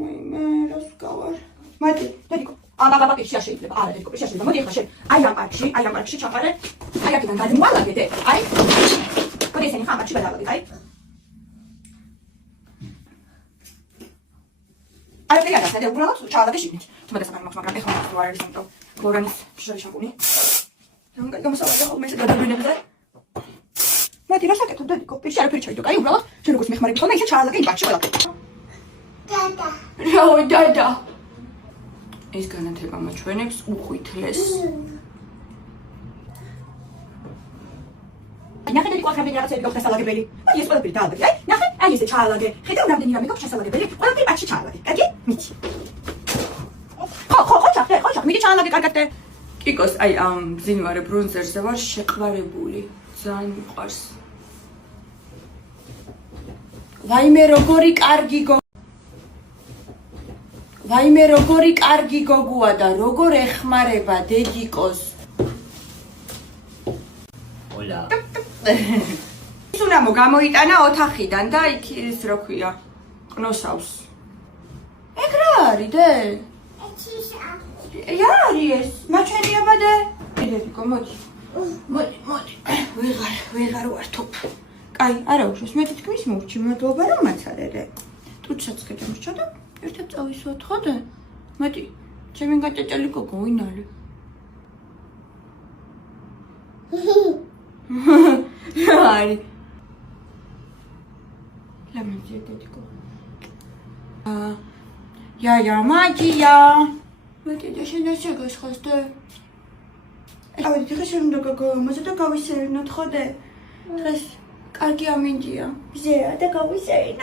მე რას გავარ მათი დედიკო აბა პირშია შეიძლება არა დედიკო პირშია შეიძლება მოდი ახლა შენ აი ამ პარკში ჩაყარე აი აქედან გადმოვალაგე დე აი მოდი ესენი ხამ პარკში გადავალაგე აი არა ეგ არა და უბრალოდ ჩავალაგე შიგნით თუმცა სამარი მაქვს მაგრამ ეხლა რა არის ამიტომ გორანის შორი შამპუნი რომ გამოსავალი ხოლმე ესე გადაგვინებდა მათი რა საკეთო დედიკო პირში არაფერი ჩაიდო აი უბრალოდ შენ როგორც მეხმარები ხოლმე ისე ჩავალაგე იმ პარკში ყველაფერი დადა ეს განათება მაჩვენებს უხვითლეს ნახე დედიკო აქამდე რაღაცები გქონდა შესაძლებელი აი ეს ყველაფერი დაალაგე აი ნახე აი ესე ჩაალაგე ხედავ რამდენი რამე გქონდა შესაძლებელი ყველაფერი პარკში ჩაალაგე კარგი მიჩი ხო მიდი ჩაალაგე კარგად კიკოს აი ამ მძინვარე ბრონზერზე ვარ შეყვარებული ძალიან მიყვარს ვაიმე როგორი კარგი გოგოა და როგორ ეხმარება დედიკოს Hola. ის უნდა მოგამოიტანა ოთახიდან და იქ ის რო ქვია ყნოსავს ეგ რა არის დე რა არის ეს მაჩვენიება დე დედიკო მოდი ვეღარ ვარ თოფ კაი არა უშავს მე თითქმის მოვჭი მადლობა რომ მაცარერე ტუჩსაც გადამრჩა და ერთად წავისვათ ხო და მოდი ჩემი გაჭაჭალი გოგო ვინ არის Ari. La magia dedico. Ja, magia. Wat is er nou zo geschoten? Oh, die is er nog gekomen. Maar ze toch al weer naar het goede. Dus, kijk je aan mijn dia. Ze, dat kan we zijn.